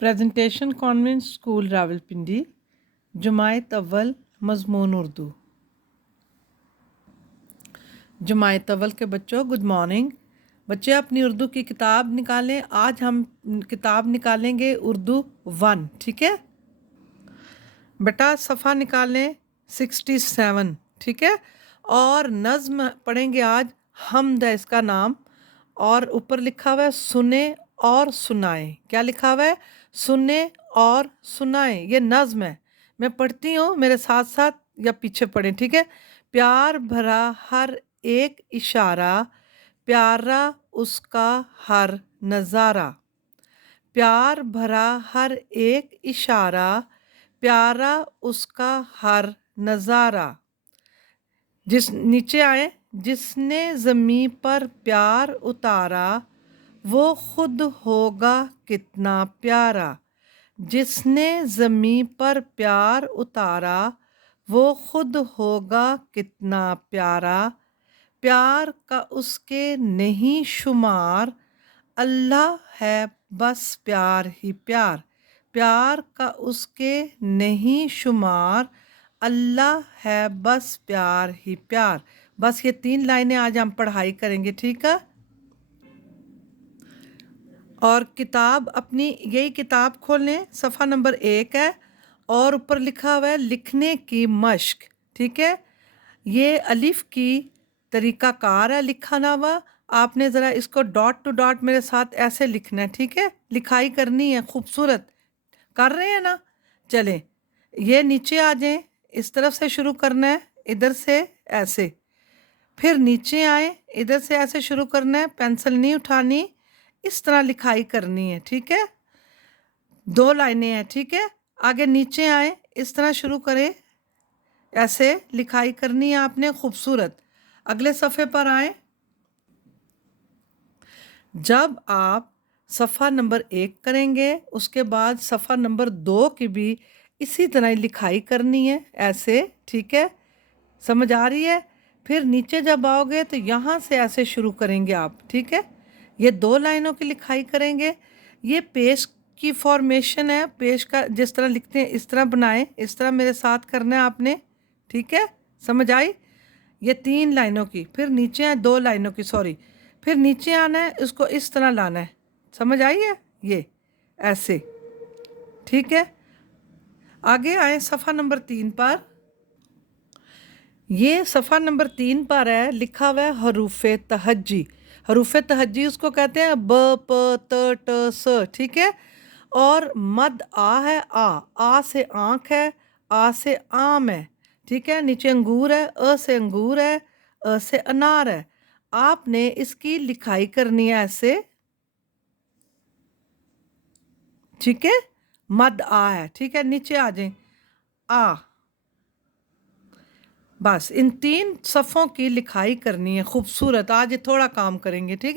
Presentation convent school Rawalpindi जमायत अव्वल मज़मून उर्दू। जमायत अव्वल के बच्चों गुड मॉर्निंग। बच्चे अपनी उर्दू की किताब निकालें। आज हम किताब निकालेंगे उर्दू 1, ठीक है बेटा। सफ़ा निकालें 67, ठीक है। और नज़्म पढ़ेंगे आज, हमद है इसका नाम। और ऊपर लिखा हुआ है सुने और सुनाए। क्या लिखा हुआ है? सुने और सुनाए। ये नज़्म है, मैं पढ़ती हूँ, मेरे साथ साथ या पीछे पढ़ें, ठीक है। प्यार भरा हर एक इशारा, प्यारा उसका हर नज़ारा। प्यार भरा हर एक इशारा, प्यारा उसका हर नज़ारा। जिस नीचे आए, जिसने ज़मीं पर प्यार उतारा, वो खुद होगा कितना प्यारा। जिसने ज़मीं पर प्यार उतारा, वो खुद होगा कितना प्यारा। प्यार का उसके नहीं शुमार, अल्लाह है बस प्यार ही प्यार। प्यार का उसके नहीं शुमार, अल्लाह है बस प्यार ही प्यार। बस ये 3 लाइनें आज हम पढ़ाई करेंगे, ठीक है। और किताब अपनी यही किताब खोल लें, सफ़ा नंबर 1 है और ऊपर लिखा हुआ है लिखने की मश्क, ठीक है। ये अलिफ की तरीक़ाकार है लिखाना हुआ। आपने ज़रा इसको डॉट टू डॉट मेरे साथ ऐसे लिखना है, ठीक है। लिखाई करनी है खूबसूरत। कर रहे हैं ना? चलें, ये नीचे आ जाएं, इस तरफ से शुरू करना है, इधर से ऐसे, फिर नीचे आए, इधर से ऐसे शुरू करना है, पेंसिल नहीं उठानी, इस तरह लिखाई करनी है, ठीक है। 2 लाइनें हैं, ठीक है। आगे नीचे आए, इस तरह शुरू करें, ऐसे लिखाई करनी है आपने खूबसूरत। अगले सफ़े पर आए। जब आप सफ़ा नंबर 1 करेंगे, उसके बाद सफ़ा नंबर 2 की भी इसी तरह लिखाई करनी है ऐसे, ठीक है। समझ आ रही है? फिर नीचे जब आओगे तो यहाँ से ऐसे शुरू करेंगे आप, ठीक है। ये 2 लाइनों की लिखाई करेंगे। ये पेश की फॉर्मेशन है, पेश का जिस तरह लिखते हैं इस तरह बनाएं, इस तरह मेरे साथ करना है आपने, ठीक है। समझ आई? ये 3 लाइनों की, फिर नीचे है 2 लाइनों की, सॉरी। फिर नीचे आना है, इसको इस तरह लाना है। समझ आई है? ये ऐसे, ठीक है। आगे आए सफ़ा नंबर 3 पर। ये सफ़ा नंबर 3 पर है, लिखा हुआ है हरूफ तहज्जी। हरूफ तहज्जी उसको कहते हैं ब प त ट स, ठीक है। और मद आ है, आ से आँख है, आ से आम है, ठीक है। नीचे अंगूर है, अ से अंगूर है, अ से अनार है। आपने इसकी लिखाई करनी है ऐसे, ठीक है। मद आ है, ठीक है। नीचे आ जाए, आ। बस इन 3 सफ़ों की लिखाई करनी है खूबसूरत। आज ये थोड़ा काम करेंगे, ठीक है।